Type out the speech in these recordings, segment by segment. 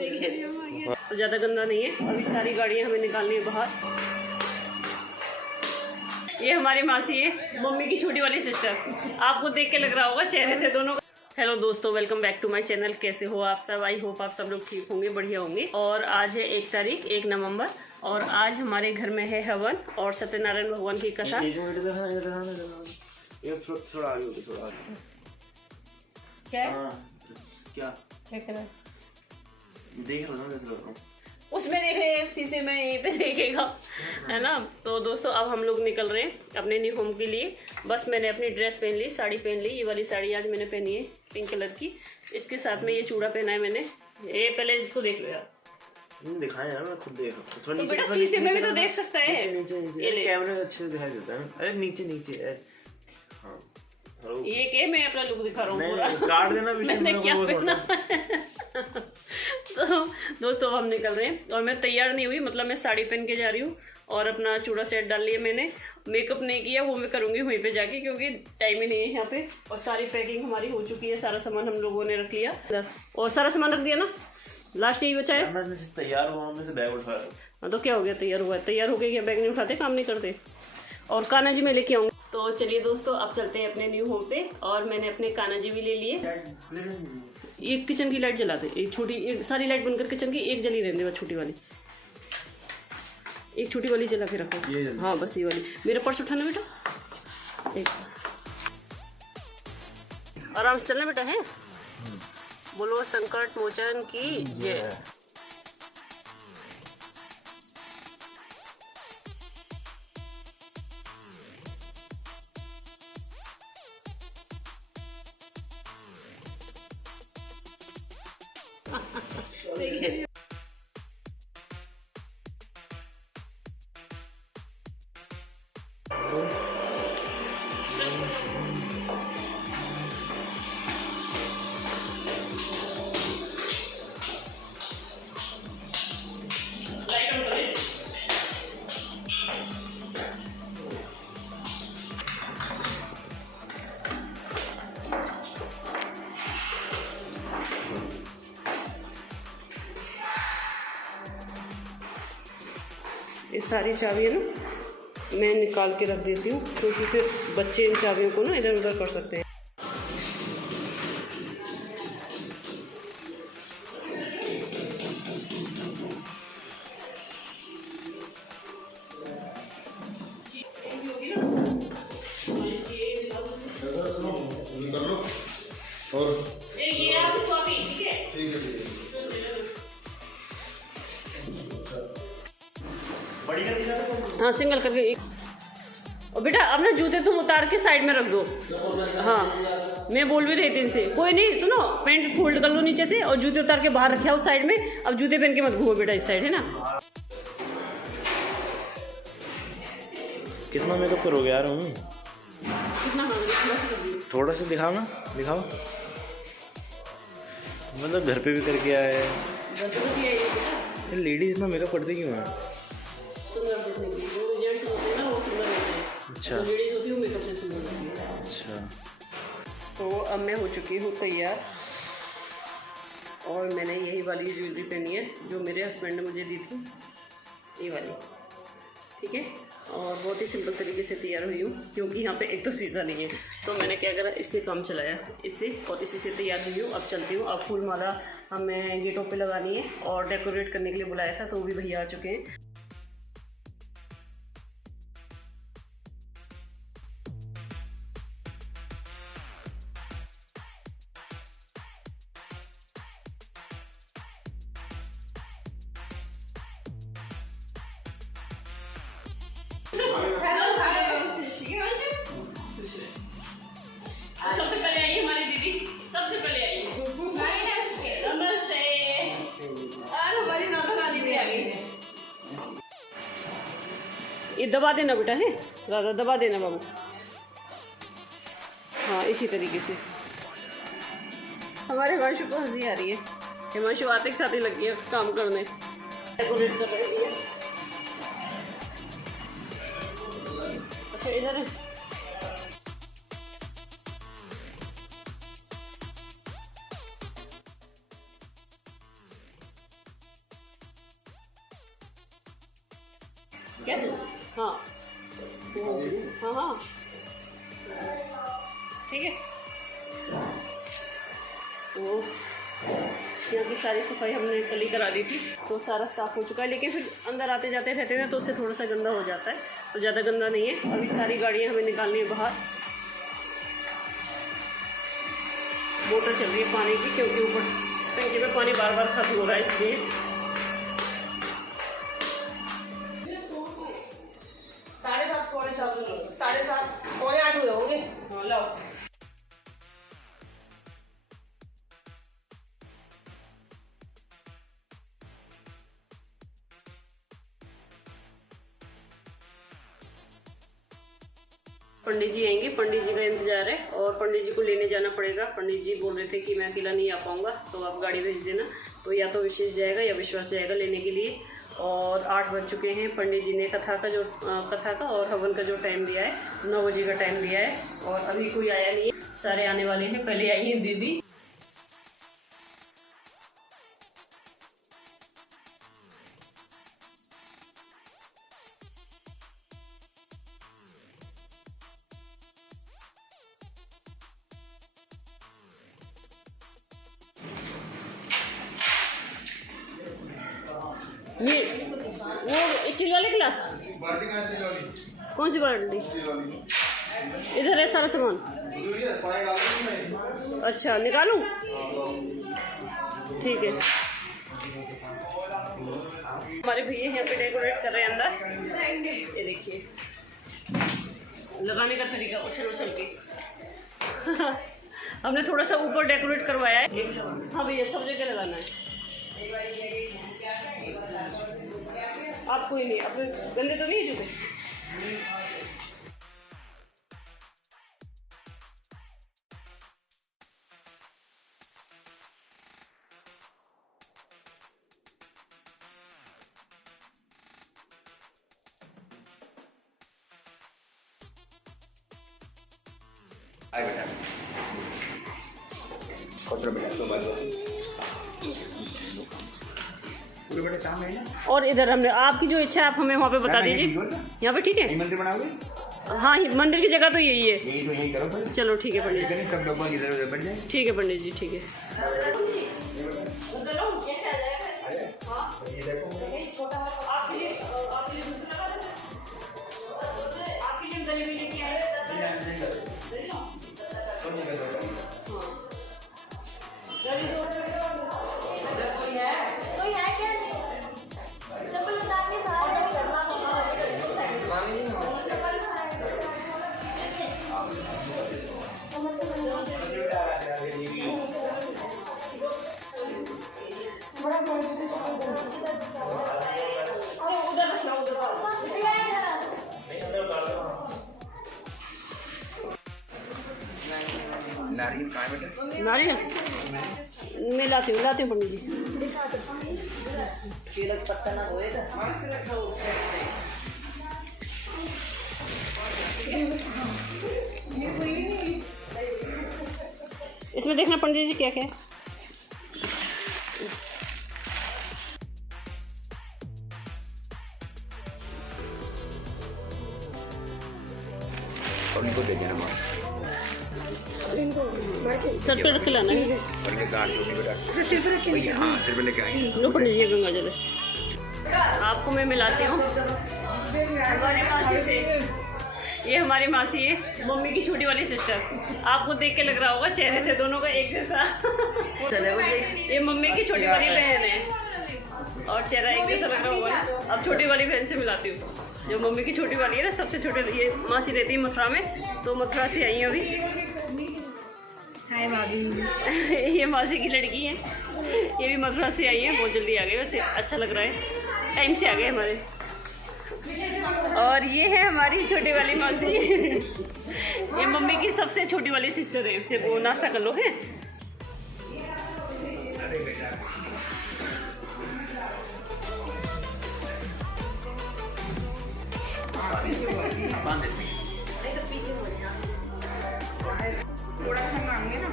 तो ज़्यादा गंदा नहीं है। अभी सारी गाड़ियाँ हमें निकालनी है बाहर। ये हमारी मासी है, मम्मी की छोटी वाली सिस्टर। आपको देख के लग रहा होगा चेहरे से दोनों। हेलो दोस्तों, welcome back to my channel. कैसे हो आप सब? आई होप आप सब लोग ठीक होंगे, बढ़िया होंगे। और आज है 1 तारीख 1 नवंबर और आज हमारे घर में है हवन और सत्यनारायण भगवान की कथा। थोड़ा आगे, थोड़ा आगे। क्या क्या कर रहा है? देख रहा हूँ उसमें देख रहे हैं, शीशे में यहीं पे देखेगा, है ना। तो दोस्तों अब हम लोग निकल रहे हैं अपने न्यू होम के लिए। बस मैंने अपनी ड्रेस पहन ली, साड़ी पहन ली। ये वाली साड़ी आज मैंने पहनी है पिंक कलर की। इसके साथ में ये चूड़ा पहना है मैंने। ये पहले इसको देख लो यार। दिखाया यार, मैं खुद देख रहा हूँ। तो बेटा शीशे में भी तो देख सकता है। नीचे कैमरे में अच्छे से दिखाई देता है। अरे नीचे है। हाँ ये के मैं अपना लुक दिखा रहा हूँ पूरा। काट देना मैंने क्या पहना। तो दोस्तों हम निकल रहे हैं और मैं तैयार नहीं हुई, मतलब मैं साड़ी पहन के जा रही हूँ और अपना चूड़ा सेट डाल लिया मैंने। मेकअप नहीं किया, वो मैं करूँगी वहीं पे जाके, क्योंकि टाइम ही नहीं है यहाँ पे। और सारी पैकिंग हमारी हो चुकी है, सारा सामान हम लोगों ने रख लिया और सारा सामान रख दिया ना। लास्ट यही बचा है। तैयार हुआ मैं से बैग उठाया। हाँ तो क्या हो गया, तैयार हुआ है। तैयार हो गया, क्या बैग नहीं उठाते, काम नहीं करते। और कान्हा जी मैं लेके आऊँगी। तो चलिए दोस्तों अब चलते हैं अपने न्यू होम पे। और मैंने अपने कान्हा जी भी ले लिए। एक किचन की लाइट जला दे, एक छोटी, एक सारी लाइट बनकर किचन की एक जली रहने बस, छोटी वाली। एक छोटी वाली जला के रखो। हाँ बस ये वाली। मेरा पर्स उठाना बेटा, एक आराम से चलना बेटा। है बोलो संकट मोचन की जय। ये सारी चाबियाँ ना मैं निकाल के रख देती हूँ, क्योंकि फिर बच्चे इन चाबियों को ना इधर उधर कर सकते हैं। ये आप स्वामी, ठीक है? हाँ सिंगल करके एक। और बेटा अपने जूते तुम उतार के साइड में रख दो। हाँ मैं बोल भी रही थी इनसे, कोई नहीं, सुनो, पैंट फोल्ड कर लो नीचे से और जूते उतार के बाहर रखे उस साइड में। अब जूते पहन के मत घूमो बेटा इस साइड, है ना। कितना मेकअप करोगे यार मम्मी? कितना थोड़ा सा दिखाओ ना, दिखाओ। मतलब घर पे भी करके आए। लेडीज इतना मेकअप करती क्यों है? अच्छा, लेडीज होती है वो मेकअप से सुंदर लगती है। अच्छा। तो अब मैं हो चुकी हूँ तैयार और मैंने यही वाली ज्वेलरी पहनी है जो मेरे हस्बैंड ने मुझे दी थी, ये वाली, ठीक है। और बहुत ही सिंपल तरीके से तैयार हुई हूँ, क्योंकि यहाँ पे एक तो शीशा नहीं है, तो मैंने क्या करा, इससे काम चलाया, इससे, और इसी से तैयार हुई हूँ। अब चलती हूँ। अब फूल माला हमें गेटों पे लगानी है और डेकोरेट करने के लिए बुलाया था, तो वो भी भैया आ चुके हैं। सबसे पहले आई हमारी दीदी, सबसे पहले आई। नमस्ते। आज हमारी नौकर रानी भी आ गई है। ये दबा देना बेटा, है ज़्यादा दबा देना बाबू। हाँ इसी तरीके से। हमारे हिमांशु को हंसी आ रही है। हिमांशु आते के साथ ही लगी है काम करने, डेकोरेट कर रही है। अच्छा इधर है। क्या? हाँ हाँ हाँ ठीक है। तो यहाँ की सारी सफाई हमने कल ही करा दी थी, तो सारा साफ़ हो चुका है। लेकिन फिर अंदर आते जाते रहते हैं तो उससे थोड़ा सा गंदा हो जाता है, तो ज़्यादा गंदा नहीं है। अभी सारी गाड़ियाँ हमें निकालनी है बाहर। मोटर चल रही है पानी की, क्योंकि ऊपर टंकी में पानी बार बार खत्म हो रहा है, इसलिए। 7:30 पौने 7:30 पौने 8 हुए होंगे। हाँ लाओ। पंडित जी आएंगे, पंडित जी का इंतजार है और पंडित जी को लेने जाना पड़ेगा। पंडित जी बोल रहे थे कि मैं अकेला नहीं आ पाऊँगा, तो आप गाड़ी भेज देना। तो या तो विशेष जाएगा या विश्वास जाएगा लेने के लिए। और 8 बज चुके हैं। पंडित जी ने कथा का और हवन का जो टाइम दिया है 9 बजे का टाइम दिया है, और अभी कोई आया नहीं है। सारे आने वाले हैं, पहले आई है दीदी। ये वो स्टील वाले गिलास, कौन सी बाल्टी? इधर है सारा सामान। अच्छा निकालूं? ठीक है। हमारे भैया यहाँ पे डेकोरेट कर रहे हैं अंदर। ये देखिए लगाने का तरीका उछल उछल के। हमने थोड़ा सा ऊपर डेकोरेट करवाया है। हाँ भैया, सब जगह लगाना है। आप कोई नहीं, अपने गंदे तो नहीं जूते? आए बेटा, कचरा बेटा तो बात पूरे बेटे सामने है ना। और इधर हमने, आपकी जो इच्छा है आप हमें वहाँ पे बता दीजिए। यहाँ पे ठीक है? मंदिर बनाओगे? हाँ, मंदिर की जगह तो यही है। यही तो यही करो भाई। चलो ठीक है पंडित जी। सब लोग इधर उधर बैठ जाए। ठीक है पंडित जी, ठीक है। नारियल कहाँ है बेटा? नारियल मैं लाती हूँ पंडित जी। पत्ता ना होएगा। इसमें देखना पंडित जी क्या क्या है। और इनको दे देना माँ। सर पे रख के लाना है। और ये गांठ छोटी बेटा। भैया हाँ सिर पे लेके आएंगे। लो पंडित जी गंगा जल आपको मैं मिलाती हूँ हमारी मासी से। ये हमारी मासी है, मम्मी की छोटी वाली सिस्टर। आपको देख के लग रहा होगा चेहरे से दोनों का एक जैसा। ये मम्मी की छोटी वाली बहन है और चेहरा एक जैसा लग रहा होगा। अब छोटी वाली बहन से मिलाती हूँ, जो मम्मी की छोटी वाली है ना, सबसे छोटे। ये मासी रहती है मथुरा में, तो मथुरा से आई है अभी। हाय भाभी। ये मासी की लड़की है, ये भी मथुरा से आई है। बहुत जल्दी आ गए, वैसे अच्छा लग रहा है, टाइम से आ गए हमारे। और ये है हमारी छोटी वाली मासी। ये मम्मी की सबसे छोटी वाली सिस्टर है। वो नाश्ता कर लो है।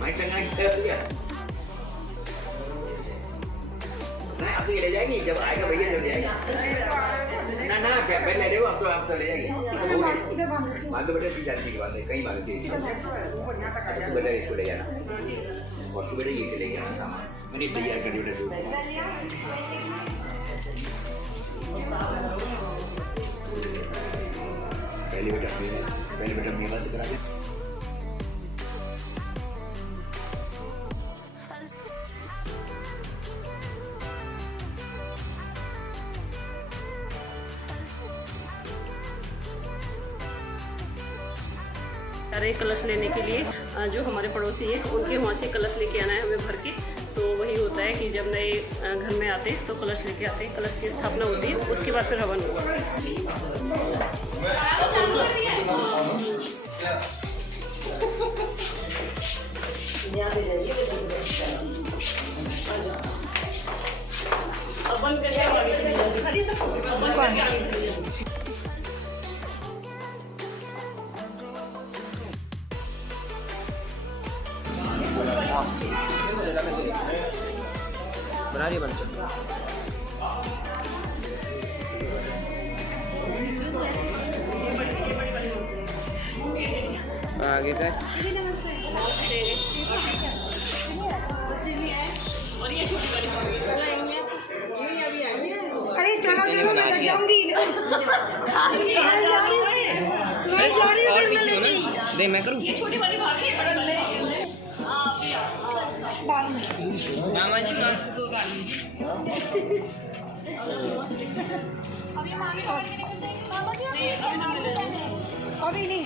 माइक टंगा के दिया। नहीं अब तो ये ले जाएगी, जब आएगा भैया जब जाएगा। ना ना पहले ले जाओ, अब तो ले जाएगी। मान दो बेटा 3-4 की बात है, कहीं मांगती है तो बेटा इसको ले जाना और तो बेटा ये ले जाना सामान मैंने तैयार कर दिया बेटा। पहले बेटा अपनी बात करा दे। अरे कलश लेने के लिए जो हमारे पड़ोसी है उनके वहाँ से कलश लेके आना है हमें भर के। तो वही होता है कि जब नए घर में आते हैं तो कलश लेके आते हैं, कलश की स्थापना होती है, उसके बाद फिर हवन होगा। अब बंद बना रही बन आगे का अरे चलो चलो मैं लग जाऊंगी। दे मैं करूँ मामा जी मास्क तो उतार लीजिए। अभी नहीं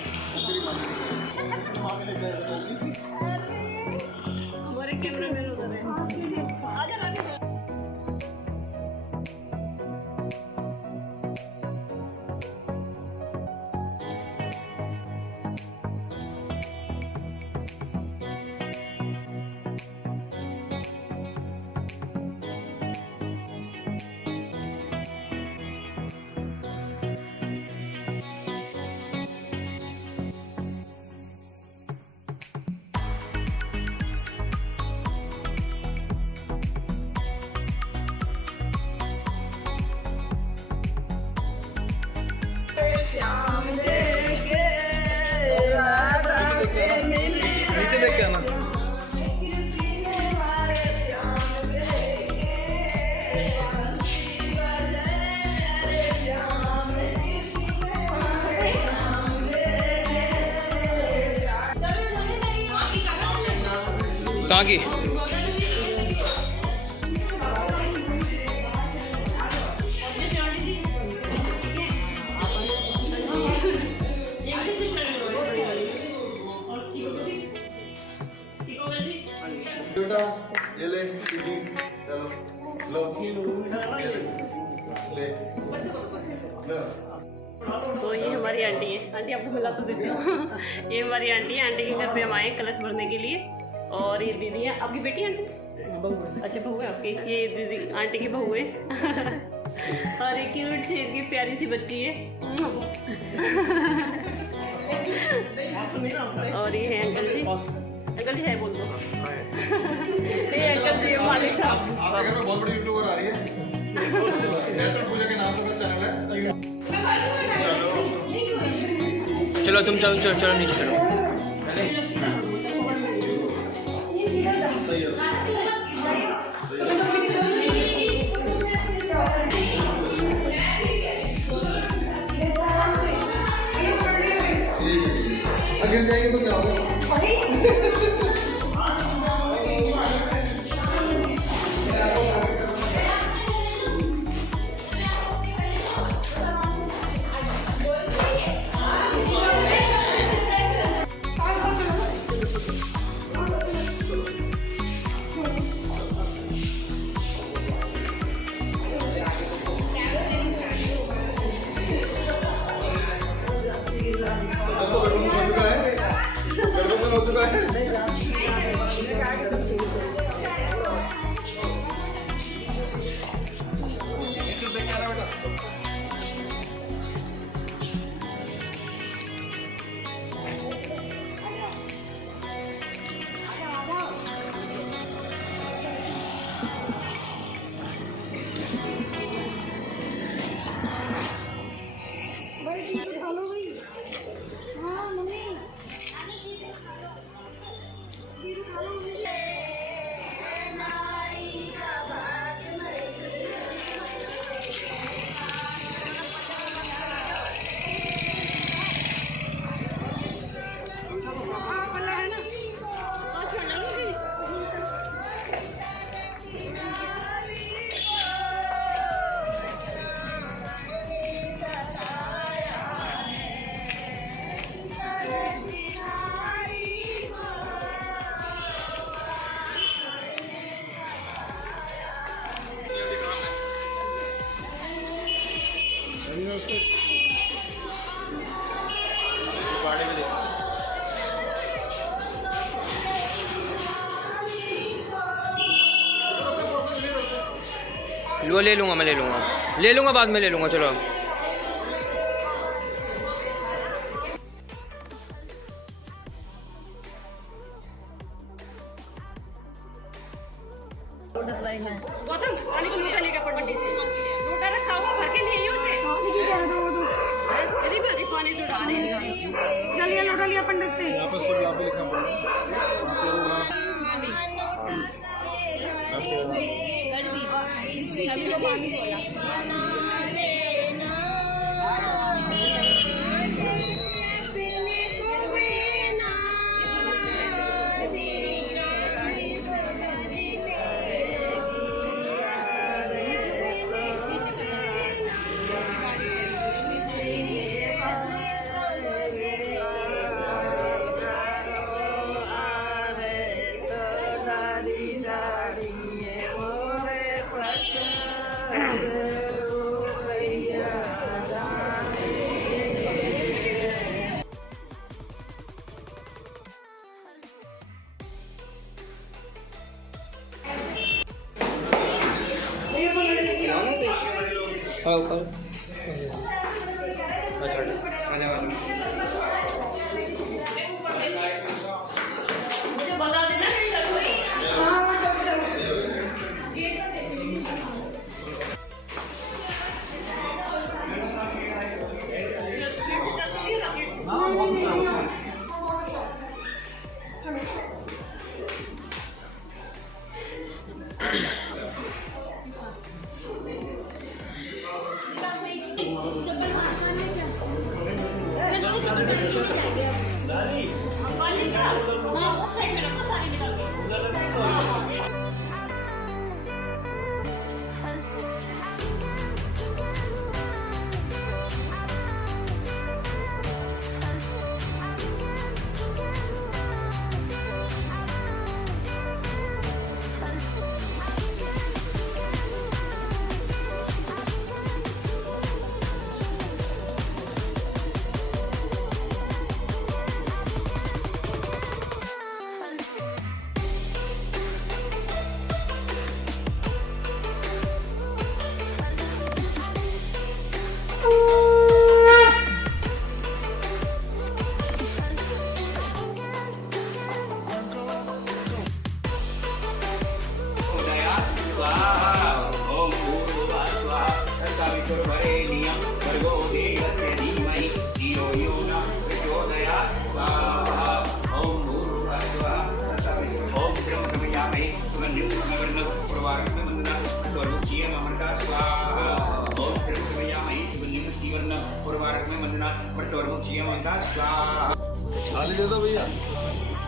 हमारे कैमरा मैन उधर है। नीचे देख के आना। कहाँ की ये ले चलो लो ले तो ये हमारी आंटी है। आंटी आपको मिला तो देती हूँ। ये हमारी आंटी है। आंटी के घर पे हम आए कलश भरने के लिए। और ये दीदी है आपकी बेटी आंटी? अच्छा बहू है आपकी। ये दीदी आंटी की बहू है। और एक क्यूट सी इनकी प्यारी सी बच्ची है। और ये है अंकल जी। अंकल जी है बोल दो। ये अंकल जी मालिक साहब। आपके घर में बहुत बड़ी यूट्यूबर आ रही है। नेचुरल पूजा के नाम से चैनल है। चलो तुम चलो चलो चलो नीचे चलो। सही है। गिर जाएंगे तो क्या होगा? हो चुका है। वो ले लूँगा, मैं ले लूँगा बाद में ले लूँगा। चलो गौतम पानी को लोटा लेकर पड़ से लोटा रखा हुआ भर के लिए उसे पानी तो डाल रही है। जलिया लोटा लिया पंडित से। यहाँ पे सब यहाँ पे लिखना पड़ेगा। थाली दे दो भैया।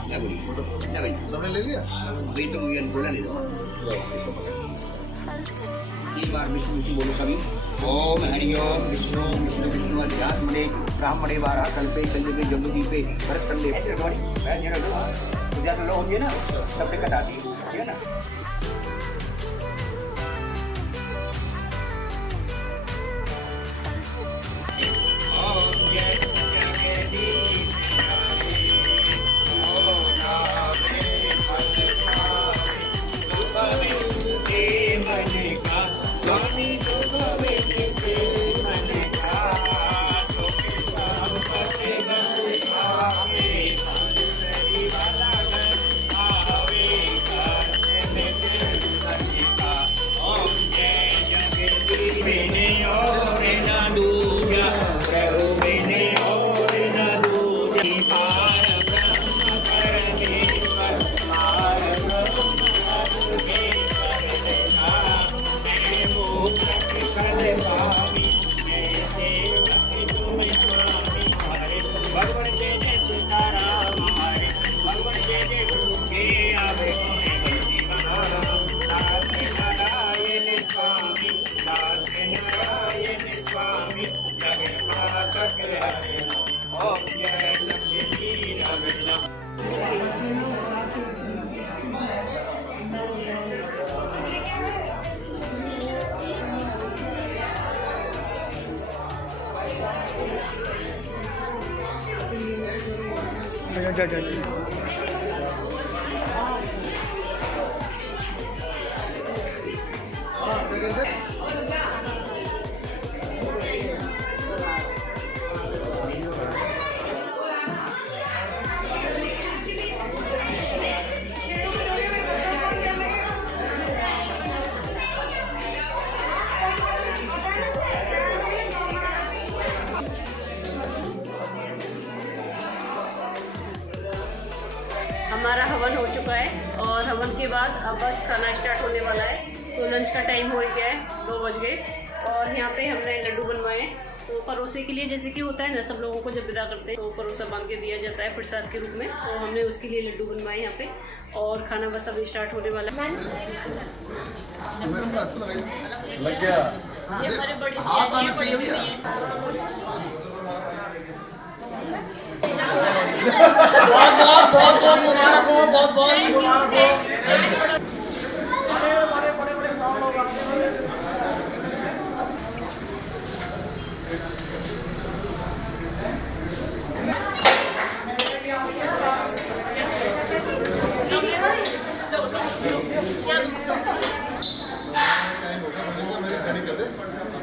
क्या बोली? क्या बोली? सबने ले लिया? वही तो मुझे बोला ले दो। एक बार विष्णु बोलो सभी। ओम हरि ओम विष्णु विष्णु विष्णु अध्यात्मने ब्राह्मणे वारा कल्पे कल्पे जम्बुदीपे भरतखंडे मैं जरा लो ज्यादा लो होंगे ना तब तक कटा दी ठीक है ना। हमारा हवन हो चुका है और हवन के बाद अब बस खाना स्टार्ट होने वाला है। तो लंच का टाइम हो गया है, 2 बज गए और यहाँ पे हमने लड्डू बनवाए। तो परोसे के लिए जैसे कि होता है ना, सब लोगों को जब विदा करते हैं तो परोसा बांध के दिया जाता है प्रसाद के रूप में। तो हमने उसके लिए लड्डू बनवाए यहाँ पे और खाना बस अभी स्टार्ट होने वाला है। लग गया। ये हमारे बड़ी जी हैं। बहुत मुबारक हो, बहुत मुबारक हो।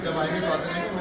जब आएंगे बात करेंगे।